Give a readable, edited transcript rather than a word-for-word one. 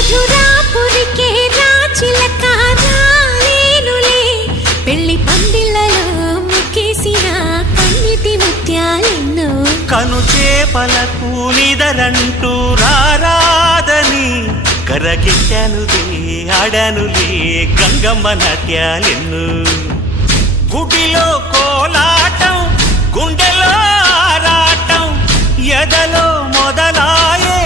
మధురాపురికే రాచిలక రాలేనులే పెళ్లి పందిళ్ళలో ముక్కేసిన కన్నిటి ముత్యాలెన్నో కను చేపలకు నిదరంటూ రారాదని కరకెట్టానులే ఆడానులే గంగమ్మ నాట్యాలెన్ను గుడిలో కోలాటం గుండెలో ఆరాటం ఎదలో మొదలాయే